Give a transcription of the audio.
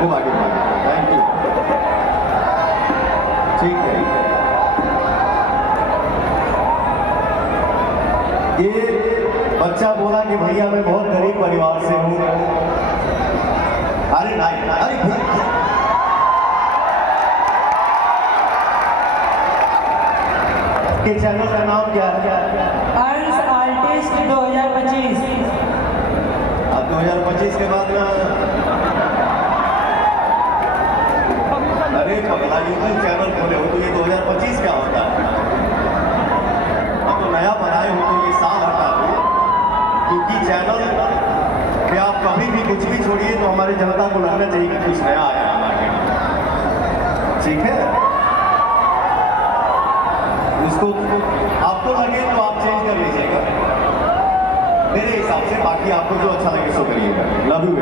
खूब आगे बढ़े, थैंक यू। ठीक है, ये बच्चा बोला कि भैया मैं बहुत गरीब परिवार से हूँ। अरे नहीं, अरे के चैनल का नाम क्या है? Earns artist 2025। अब 2025 के बाद ना, अरे पगला यूट्यूब चैनल खोले हो तो ये 2025 क्या होता है? अब तो नया बनाए हो तो ये साल हटा दो, क्योंकि चैनल पे आप कभी भी कुछ भी छोड़िए तो हमारी जनता को लगना चाहिए कि कुछ नया आया है मार्केट। ठीक है, उसको आपको लगे तो आप चेंज कर लीजिएगा मेरे हिसाब से, बाकी आपको जो अच्छा लगे सो करिएगा। Love you.